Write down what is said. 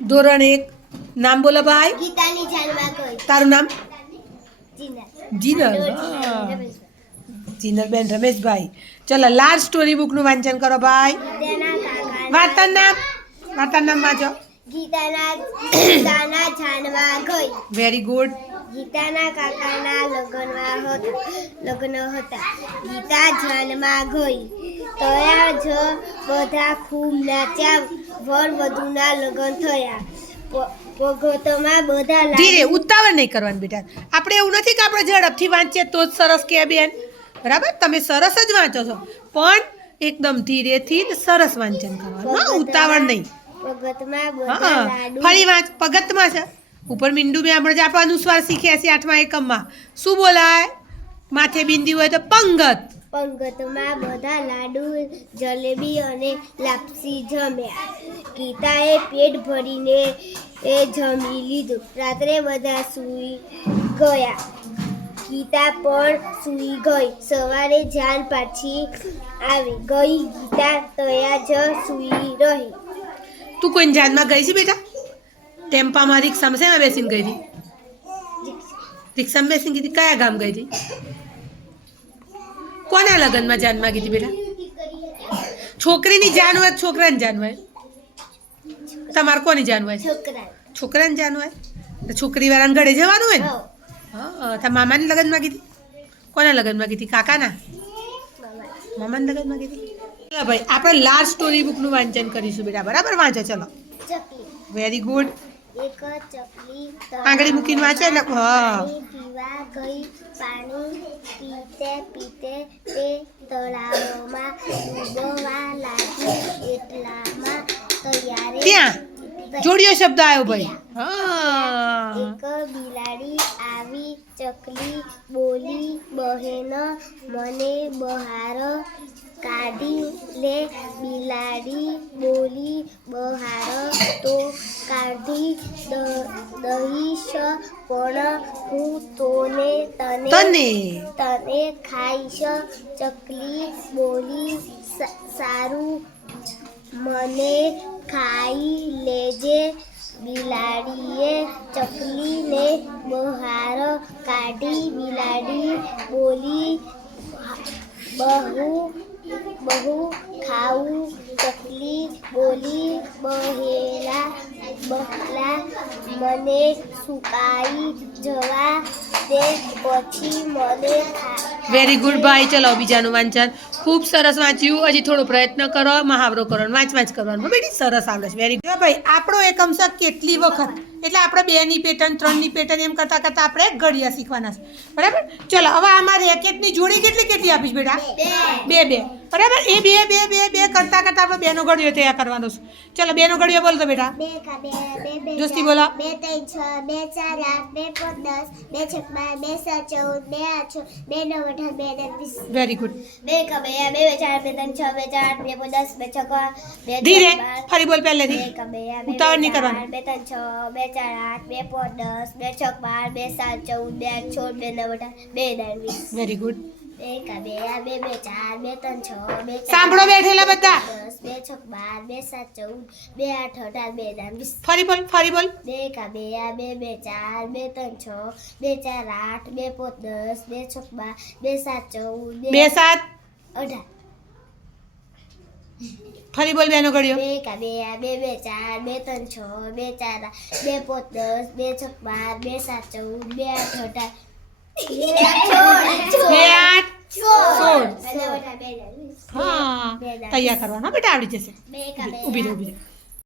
ધોરણ 1 નામ બોલો ભાઈ. ગીતાની જાનમાં કોઈ તારું નામ? જીનલ જીનલ. જીનલબેન રમેશભાઈ. ચલો લાસ્ટ સ્ટોરી બુકનું વાંચન કરો ભાઈ. વાર્તાનું નામ વાંચો. ગીતાના જાનમાં ગઈ. Very good. ગીતાના કાકાના લગ્ન હતા. ગીતા જાનમાં ગઈ. તયા જ બધા ખૂબ નાચ્યા. વર વધુના લગ્ન થયા. ભગતમાં બધા ધીરે, ઉતાવળ નહીં કરવાની બેટા. આપણે એવું નથી કે આપણે ઝડપથી વાંચીએ તો જ સરસ કે બેન. બરાબર, તમે સરસ જ વાંચો છો, પણ એકદમ ધીરેથી ને સરસ વાંચન કરવાનું. હા, ઉતાવળ નહીં. ભગતમાં હા, બધા લાડુ. ફરી વાંચ. પગતમાં છે ઉપર મીંડું બે આપણે આપણે અનુસ્વાર શીખ્યા છીએ 8મા એકમમાં. શું બોલાય? માથે બિંદી હોય તો પંગત. પંગતમાં બધા લાડુ, જલેબી અને લાપસી જમ્યા. ગીતાએ પેટ ભરીને જમી લીધું. રાત્રે બધા સૂઈ ગયા. ગીતા પણ સૂઈ ગઈ. સવારે જાન પાછી આવી ગઈ. ગીતા તયા જ સૂઈ રહી. તું કોઈ જાનમાં ગઈ છે બેટા? ટેમ્પામાં રિક્ષામાં શેમાં બેસીને ગઈ હતી? રિક્ષામાં બેસીને ગઈ હતી. કયા ગામ ગઈ હતી? કોના લગ્નમાં જાનમાં ગઈ હતી બેટા? છોકરીની જાન હોય કે છોકરાની જાન હોય? તમારે કોની જાન હોય? છોકરાની જાન હોય. તો છોકરી વાળાને ઘરે જવાનું હોય ને? હા, તાર મામાની લગ્નમાં ગઈ હતી? કોના લગ્નમાં ગઈ હતી? કાકાના? મામાના લગ્નમાં ગઈ હતી. ચલો ભાઈ, આપણે લાસ્ટ સ્ટોરી બુકનું વાંચન કરીશું બેટા. બરાબર, વાંચો. ચલો, વેરી ગુડ. એક ચકલી આંગળી મૂકીને વાંચો એટલે હા. પીવા ગઈ. પાણી પીતે પીતે તે તળાવમાં ડૂબવા લાગી. એટલામાં તૈયારે ત્યાં જોડિયો શબ્દ આવ્યો ભાઈ. હા. એક બિલાડી આવી. ચકલી બોલી, બહેન મને બહાર કાઢી લે. બિલાડી બોલી, બહાર તો કાઢી દઈશ, પણ હું તને ખાઈશ. ચકલી બોલી, સારું, મને ખાઈ લેજે. બિલાડીએ ચકલીને બહાર કાઢી. બિલાડી બોલી, બહુ ખાવું. ચકલી બોલી, બહલા મને સુકાઈ જવા દે, પછી મને વેરી ગુડ ભાઈ. ચલો બીજાનું વાંચન. ખૂબ સરસ વાંચ્યું. હજી થોડો પ્રયત્ન કરો, મહાવરો કરો, વાંચ કરવાનું. બેટી સરસ આવડે છે. વેરી ગુડ ભાઈ. આપણો એકમ છે કેટલી વખત, એટલે આપણે 2ની પેટર્ન 3ની પેટર્ન એમ કરતા આપણે ઘડિયા શીખવાના છે. બરાબર. ચલો હવે આમાં રેકેટની જોડી કેટલી આપીશ બેટા? 2. બરાબર. એ બે કરતા આપણે 2નો ઘડિયો તૈયાર કરવાનો છે. ચલો 2નો ઘડિયો બોલો તો બેટા. જોસ્તી બોલો. 2 3 6 2 4 8 2 5 10 2 6 12 2 7 14 2 8 2 9 18 2 20. Very good. 2 4 2 4 2 3 6 2 4 8 2 10 2 6 2 ધીરે ફરી બોલ પહેલેથી. 2 ઉતાવળ નહીં કરવાનું. 2 3 6 2 4 8 2 5 10 2 6 12 2 7 14 2 8 16 2 9 18 2 20. Very good. 2 4 2 4 2 3 6 2 સાંભળો બેઠેલા બધા. 10 2 6 12 2 7 14 2 8 18 2 20. ફરી બોલ 2 4 2 4 2 3 6 2 4 8 2 5 10 2 6 12 2 7 14 2 7 18. ફરી બોલ 2નો ઘડિયો. 2 4 2 4 2 3 6 2 4 2 5 10 2 6 12 2 7 14 2 8 18 2 8 16. 2 હા, તૈયાર કરવાનો બેટા, આવડી જશે. બે ઊભી રહે.